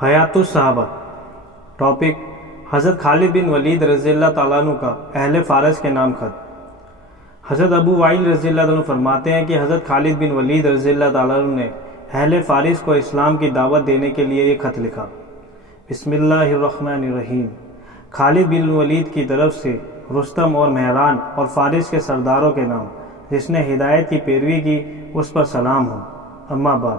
حیات الصحابہ۔ ٹاپک: حضرت خالد بن ولید رضی اللہ تعالیٰ عنہ کا اہل فارس کے نام خط۔ حضرت ابو وائل رضی اللہ عنہ فرماتے ہیں کہ حضرت خالد بن ولید رضی اللہ تعالیٰ عنہ نے اہل فارس کو اسلام کی دعوت دینے کے لیے یہ خط لکھا۔ بسم اللہ الرحمن الرحیم۔ خالد بن ولید کی طرف سے رستم اور مہران اور فارس کے سرداروں کے نام، جس نے ہدایت کی پیروی کی اس پر سلام ہو۔ اما بعد،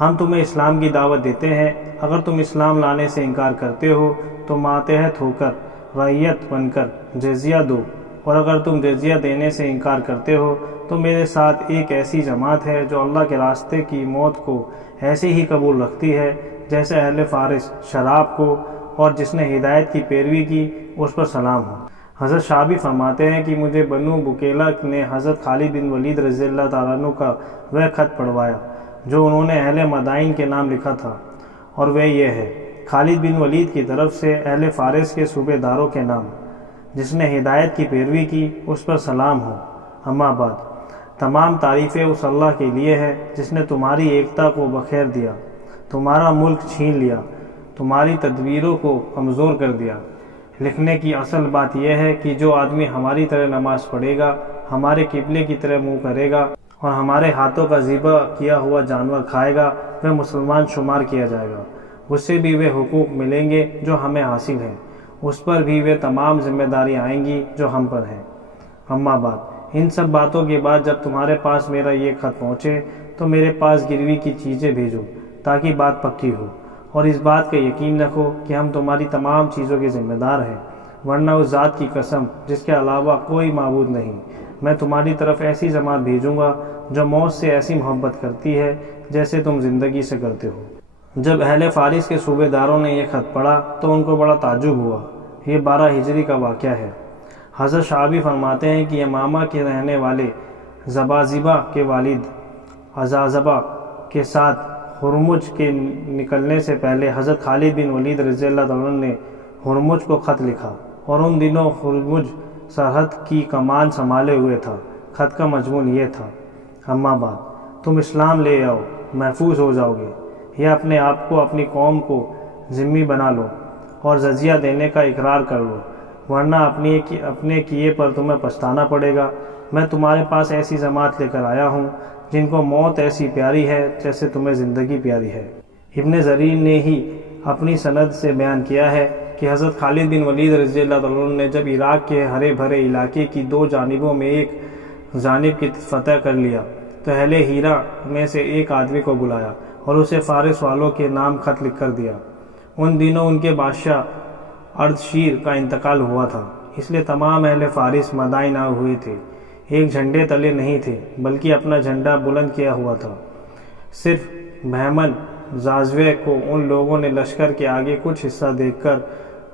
ہم تمہیں اسلام کی دعوت دیتے ہیں۔ اگر تم اسلام لانے سے انکار کرتے ہو تو ماتحت ہو کر رعیت بن کر جزیہ دو، اور اگر تم جزیہ دینے سے انکار کرتے ہو تو میرے ساتھ ایک ایسی جماعت ہے جو اللہ کے راستے کی موت کو ایسے ہی قبول رکھتی ہے جیسے اہل فارس شراب کو، اور جس نے ہدایت کی پیروی کی اس پر سلام ہو۔ حضرت شعبی فرماتے ہیں کہ مجھے بنو بکیلا نے حضرت خالد بن ولید رضی اللہ تعالیٰ عنہ کا وہ خط پڑھوایا جو انہوں نے اہل مدائن کے نام لکھا تھا، اور وہ یہ ہے: خالد بن ولید کی طرف سے اہل فارس کے صوبے داروں کے نام، جس نے ہدایت کی پیروی کی اس پر سلام ہو۔ اما بعد، تمام تعریفیں اس اللہ کے لیے ہے جس نے تمہاری ایکتا کو بخیر دیا، تمہارا ملک چھین لیا، تمہاری تدبیروں کو کمزور کر دیا۔ لکھنے کی اصل بات یہ ہے کہ جو آدمی ہماری طرح نماز پڑھے گا، ہمارے قبلے کی طرح منہ کرے گا اور ہمارے ہاتھوں کا ذبح کیا ہوا جانور کھائے گا، وہ مسلمان شمار کیا جائے گا۔ اس سے بھی وہ حقوق ملیں گے جو ہمیں حاصل ہیں، اس پر بھی وہ تمام ذمہ داری آئیں گی جو ہم پر ہیں۔ اما بعد، ان سب باتوں کے بعد جب تمہارے پاس میرا یہ خط پہنچے تو میرے پاس گروی کی چیزیں بھیجو تاکہ بات پکی ہو، اور اس بات کا یقین رکھو کہ ہم تمہاری تمام چیزوں کے ذمہ دار ہیں، ورنہ اس ذات کی قسم جس کے علاوہ کوئی معبود نہیں، میں تمہاری طرف ایسی جماعت بھیجوں گا جو موت سے ایسی محبت کرتی ہے جیسے تم زندگی سے کرتے ہو۔ جب اہل فارس کے صوبے داروں نے یہ خط پڑھا تو ان کو بڑا تعجب ہوا۔ یہ 12 ہجری کا واقعہ ہے۔ حضرت شعبی فرماتے ہیں کہ یمامہ کے رہنے والے زبازبہ کے والد عزازبہ کے ساتھ ہرمز کے نکلنے سے پہلے حضرت خالد بن ولید رضی اللہ عنہ نے ہرمز کو خط لکھا، اور ان دنوں ہرمز سرحد کی کمان سنبھالے ہوئے تھا۔ خط کا مضمون یہ تھا: اما بعد، تم اسلام لے آؤ، محفوظ ہو جاؤ گے، یا اپنے آپ کو اپنی قوم کو ذمہ بنا لو اور جزیہ دینے کا اقرار کر لو، ورنہ اپنے کیے پر تمہیں پچھتانا پڑے گا۔ میں تمہارے پاس ایسی جماعت لے کر آیا ہوں جن کو موت ایسی پیاری ہے جیسے تمہیں زندگی پیاری ہے۔ ابن جریر نے ہی اپنی سند سے بیان کیا ہے کہ حضرت خالد بن ولید رضی اللہ عنہ نے جب عراق کے ہرے بھرے علاقے کی 2 جانبوں میں ایک جانب کی فتح کر لیا تو اہل ہیرا میں سے ایک آدمی کو بلایا اور اسے فارس والوں کے نام خط لکھ کر دیا۔ ان دنوں ان کے بادشاہ اردشیر کا انتقال ہوا تھا، اس لیے تمام اہل فارس مدائن آئے ہوئے تھے، ایک جھنڈے تلے نہیں تھے بلکہ اپنا جھنڈا بلند کیا ہوا تھا۔ صرف بہمن زازوے کو ان لوگوں نے لشکر کے آگے کچھ حصہ دیکھ کر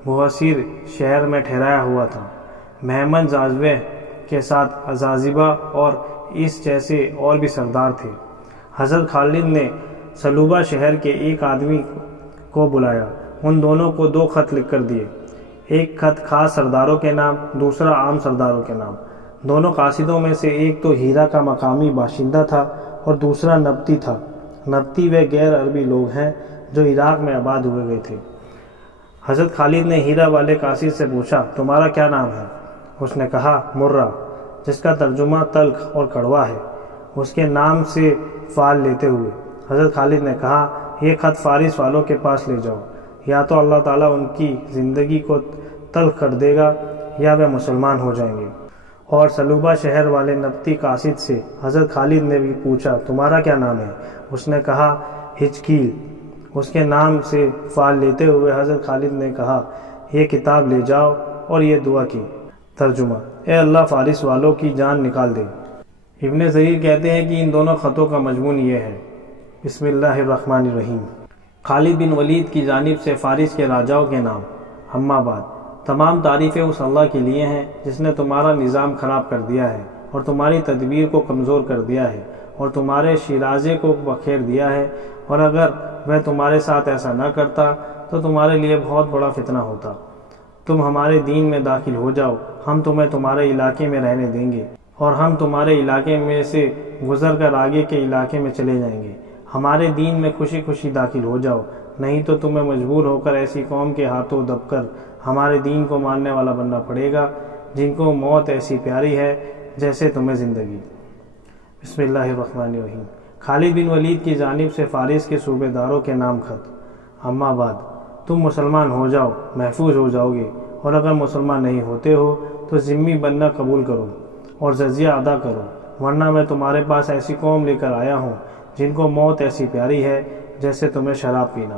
بحیثیر شہر میں ٹھہرایا ہوا تھا۔ بہمن زازوے کے ساتھ عزازبہ اور اس جیسے اور بھی سردار تھے۔ حضرت خالد نے سلوبہ شہر کے ایک آدمی کو بلایا، ان دونوں کو 2 خط لکھ کر دیے، ایک خط خاص سرداروں کے نام، دوسرا عام سرداروں کے نام۔ دونوں قاصدوں میں سے ایک تو ہیرا کا مقامی باشندہ تھا اور دوسرا نبطی تھا۔ نبطی وہ غیر عربی لوگ ہیں جو عراق میں آباد ہوئے گئے تھے۔ حضرت خالد نے ہیرا والے قاصد سے پوچھا، تمہارا کیا نام ہے؟ اس نے کہا، مرہ، جس کا ترجمہ تلخ اور کڑوا ہے۔ اس کے نام سے فال لیتے ہوئے حضرت خالد نے کہا، یہ خط فارس والوں کے پاس لے جاؤ، یا تو اللہ تعالیٰ ان کی زندگی کو تلخ کر دے گا یا وہ مسلمان ہو جائیں گے۔ اور سلوبہ شہر والے نبطی قاصد سے حضرت خالد نے بھی پوچھا، تمہارا کیا نام ہے؟ اس نے کہا، ہجکیل۔ اس کے نام سے فال لیتے ہوئے حضرت خالد نے کہا، یہ کتاب لے جاؤ اور یہ دعا کی۔ ترجمہ: اے اللہ فارس والوں کی جان نکال دے۔ ابن جریر کہتے ہیں کہ ان دونوں خطوں کا مضمون یہ ہے: بسم اللہ الرحمن الرحیم۔ خالد بن ولید کی جانب سے فارس کے راجاؤں کے نام۔ اما بعد، تمام تعریفیں اس اللہ کے لیے ہیں جس نے تمہارا نظام خراب کر دیا ہے اور تمہاری تدبیر کو کمزور کر دیا ہے اور تمہارے شیرازے کو بکھیر دیا ہے، اور اگر وہ تمہارے ساتھ ایسا نہ کرتا تو تمہارے لیے بہت بڑا فتنہ ہوتا۔ تم ہمارے دین میں داخل ہو جاؤ، ہم تمہیں تمہارے علاقے میں رہنے دیں گے، اور ہم تمہارے علاقے میں سے گزر کر آگے کے علاقے میں چلے جائیں گے۔ ہمارے دین میں خوشی خوشی داخل ہو جاؤ، نہیں تو تمہیں مجبور ہو کر ایسی قوم کے ہاتھوں دب کر ہمارے دین کو ماننے والا بننا پڑے گا جن کو موت ایسی پیاری ہے جیسے تمہیں زندگی۔ بسم اللہ الرحمن الرحیم۔ خالد بن ولید کی جانب سے فارس کے صوبے داروں کے نام خط۔ اما بعد، تم مسلمان ہو جاؤ، محفوظ ہو جاؤ گے، اور اگر مسلمان نہیں ہوتے ہو تو ذمہ بننا قبول کرو اور جزیہ ادا کرو، ورنہ میں تمہارے پاس ایسی قوم لے کر آیا ہوں جن کو موت ایسی پیاری ہے جیسے تمہیں شراب پینا۔